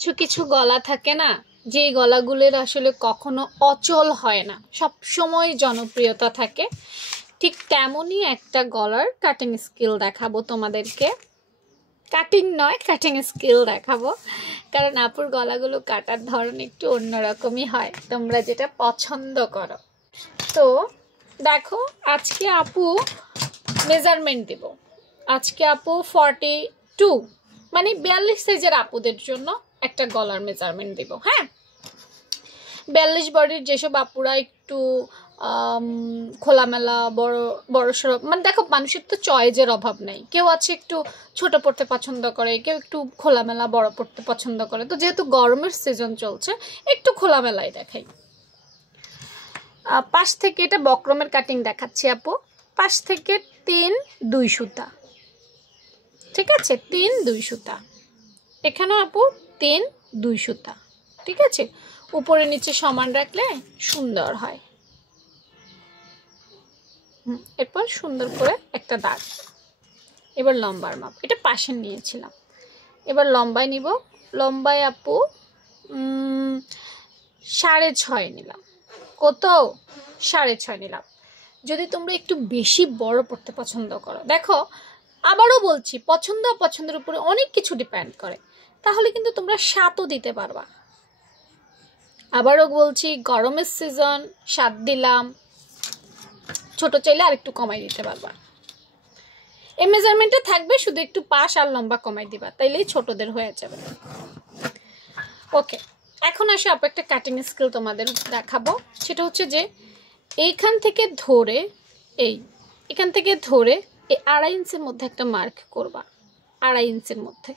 কিছু কিছু গলা থাকে না, যে গলাগুলোর আসলে কখনো অচল হয় না, সব সময় জনপ্রিয়তা থাকে। ঠিক তেমনই একটা গলার কাটিং স্কিল দেখাবো তোমাদেরকে। কাটিং নয়, কাটিং স্কিল দেখাবো, কারণ আপুর গলাগুলো কাটার ধরন একটু অন্যরকমই হয়, তোমরা যেটা পছন্দ করো। তো দেখো, আজকে আপু মেজারমেন্ট দিব। আজকে আপু 42 মানে 42 সাইজের আপুদের জন্য একটা গলার মেজারমেন্ট দিব। হ্যাঁ, 42 বডির যেসব আপুরা একটু খোলামেলা বড় বড় সড়ো, মানে দেখো মানুষের তো চয়েজের অভাব নেই, কেউ আছে একটু ছোট পড়তে পছন্দ করে, কেউ একটু খোলামেলা বড় পড়তে পছন্দ করে। তো যেহেতু গরমের সিজন চলছে, একটু খোলামেলাই দেখাই। পাশ থেকে এটা বক্রমের কাটিং দেখাচ্ছি আপু। পাশ থেকে 3-2 সুতা, ঠিক আছে, 3-2 সুতা। এখানেও আপু 3-2 সুতা, ঠিক আছে। উপরে নিচে সমান রাখলে সুন্দর হয়। এরপর সুন্দর করে একটা দাগ। এবার লম্বার মাপ, এটা পাশে নিয়েছিলাম, এবার লম্বায় নিব। লম্বায় আপু 6.5 নিলাম। কত? 6.5 নিলাম। যদি তোমরা একটু বেশি বড় পড়তে পছন্দ করো, দেখো আবারও বলছি, পছন্দ অপছন্দের উপরে অনেক কিছু ডিপেন্ড করে, তাহলে কিন্তু তোমরা 7ও দিতে পারবা। আবারও বলছি, গরমের সিজন 7 দিলাম, ছোট চাইলে আর একটু কমাই দিতে পারবা। এই মেজারমেন্টে থাকবে, শুধু একটু পাশ আর লম্বা কমাই দিবা, তাইলেই ছোটদের হয়ে যাবে। ওকে, এখন আসো আপু একটা কাটিং স্কিল তোমাদের দেখাবো। সেটা হচ্ছে যে এইখান থেকে ধরে এখান থেকে ধরে এই 2.5 ইঞ্চের মধ্যে একটা মার্ক করবা, 2.5 ইঞ্চের মধ্যে,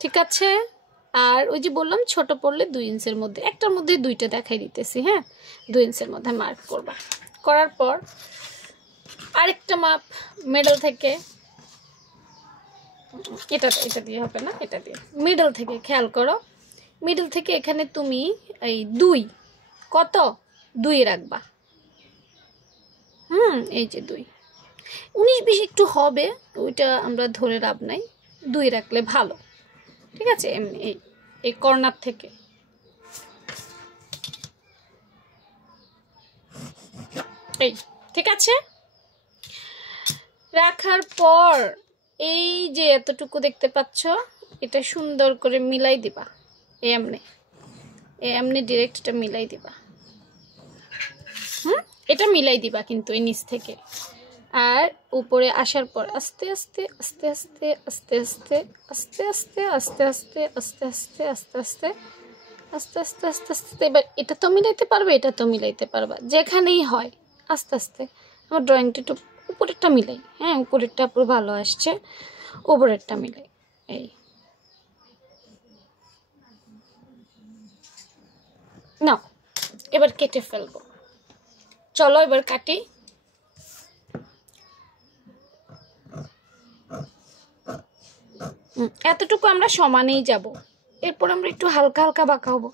ঠিক আছে। আর ওই যে বললাম ছোট পড়লে 2 ইঞ্চের মধ্যে, একটার মধ্যে দুইটা দেখাই দিতেছি। হ্যাঁ, 2 ইঞ্চের মধ্যে মার্ক করবা। করার পর আরেকটা মাপ মিডল থেকে, এটা দিয়ে হবে না, এটা দিয়ে মিডল থেকে, খেয়াল করো, মিডল থেকে এখানে তুমি এই 2, কত 2 রাখবা। এই যে 2, 19-20 একটু হবে, ওইটা আমরা ধরে লাভ নাই, 2 রাখলে ভালো, ঠিক আছে। এমনি এই কর্নার থেকে এই, ঠিক আছে। রাখার পর এই যে এতটুকু দেখতে পাচ্ছ, এটা সুন্দর করে মিলাই দিবা। এমনি ডিরেক্ট এটা মিলাই দিবা। এটা মিলাই দিবা কিন্তু এই নিচ থেকে। আর উপরে আসার পর আস্তে আস্তে আস্তে আস্তে আস্তে আস্তে আস্তে আস্তে আস্তে আস্তে আস্তে আস্তে আস্তে আস্তে আস্তে আস্তে আস্তে আস্তে এবার এটা তো মিলাইতে পারবে, এটা তো মিলাইতে পারবা, যেখানেই হয় আস্তে আস্তে। আমার ড্রয়িংটা একটু উপরেরটা মিলাই, হ্যাঁ উপরেরটা পুরো ভালো আসছে, উপরেরটা মিলাই। এই না, এবার কেটে ফেলবো। চলো এবার কাটি। এতটুকু আমরা সমানেই যাব, এরপর আমরা একটু হালকা হালকা বাঁকা হবো,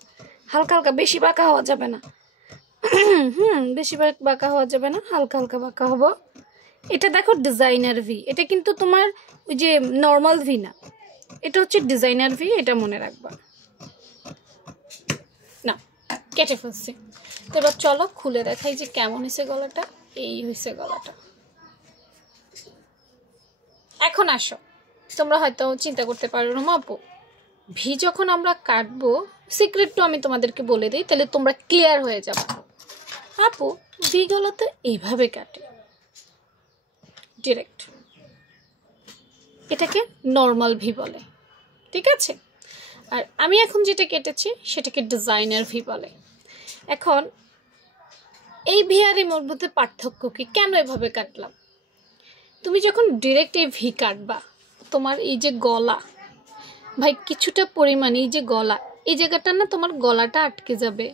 হালকা হালকা, বেশি বাঁকা হওয়া যাবে না। বেশি বাঁকা হওয়া যাবে না, হালকা হালকা বাঁকা হবো। এটা দেখো ডিজাইনার ভি, এটা কিন্তু তোমার ওই যে নর্মাল ভি না, এটা হচ্ছে ডিজাইনার ভি, এটা মনে রাখবা। না, কেটে ফেলছি। তো এবার চলো খুলে দেখাই যে কেমন হয়েছে গলাটা। এই হয়েছে গলাটা। এখন আসো, তোমরা হয়তো চিন্তা করতে পারো না আপু, ভি যখন আমরা কাটবো, সিক্রেটটা আমি তোমাদেরকে বলে দিই, তাহলে তোমরা ক্লিয়ার হয়ে যাবে। আপু ভি গলা তো এইভাবে কাটে ডিরেক্ট, এটাকে নর্মাল ভি বলে, ঠিক আছে। আর আমি এখন যেটা কেটেছি সেটাকে ডিজাইনার ভি বলে। এখন এই ভি আর এর মধ্যে পার্থক্য কি, কেন এভাবে কাটলাম? তুমি যখন ডিরেক্ট এই ভি কাটবা, তোমার এই যে গলা, ভাই কিছুটা পরিমাণে এই যে গলা, এই জায়গাটা না তোমার গলাটা আটকে যাবে,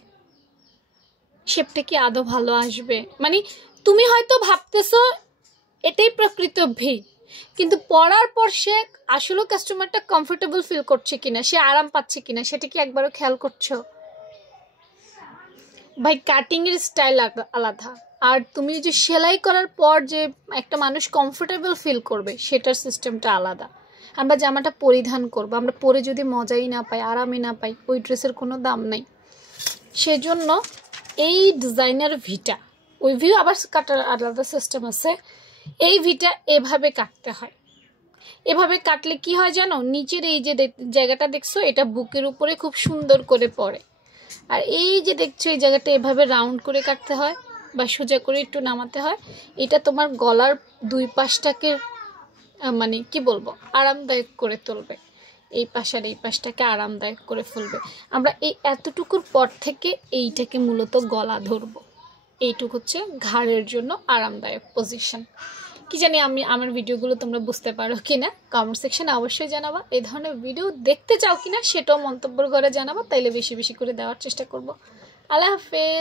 শেপটা কি আদৌ ভালো আসবে? মানে তুমি হয়তো ভাবতেছো এটাই প্রকৃত ভি, কিন্তু পরার পর সে আসলে কাস্টমারটা কমফোর্টেবল ফিল করছে কিনা, সে আরাম পাচ্ছে কিনা, সেটা কি একবারও খেয়াল করছো? ভাই কাটিং এর স্টাইল আলাদা, আর তুমি যে সেলাই করার পর যে একটা মানুষ কমফোর্টেবল ফিল করবে সেটার সিস্টেমটা আলাদা। আমরা জামাটা পরিধান করব, আমরা পরে যদি মজাই না পাই, আরামই না পাই, ওই ড্রেসের কোনো দাম নেই। সেজন্য এই ডিজাইনার ভিটা, ওই ভিউ আবার কাটার আলাদা সিস্টেম আছে। এই ভিটা এভাবে কাটতে হয়। এভাবে কাটলে কি হয় জানো, নিচের এই যে জায়গাটা দেখছো এটা বুকের উপরে খুব সুন্দর করে পড়ে। আর এই যে দেখছো এই জায়গাটা এভাবে রাউন্ড করে কাটতে হয় বা সোজা করে একটু নামাতে হয়। এটা তোমার গলার দুই পাশটাকে মানে কি বলবো আরামদায়ক করে তুলবে, এই পাশ আর এই পাশটাকে আরামদায়ক করে ফেলবে। আমরা এই এতটুকুর পর থেকে এইটাকে মূলত গলা ধরবো। এইটুকু হচ্ছে ঘাড়ের জন্য আরামদায়ক পজিশন। কি জানি আমার ভিডিওগুলো তোমরা বুঝতে পারো কিনা, কমেন্ট সেকশনে অবশ্যই জানাবা। এই ধরনের ভিডিও দেখতে চাও কিনা সেটাও মন্তব্যের ঘরে জানাবা, তাইলে বেশি বেশি করে দেওয়ার চেষ্টা করব। আল্লাহ হাফেজ।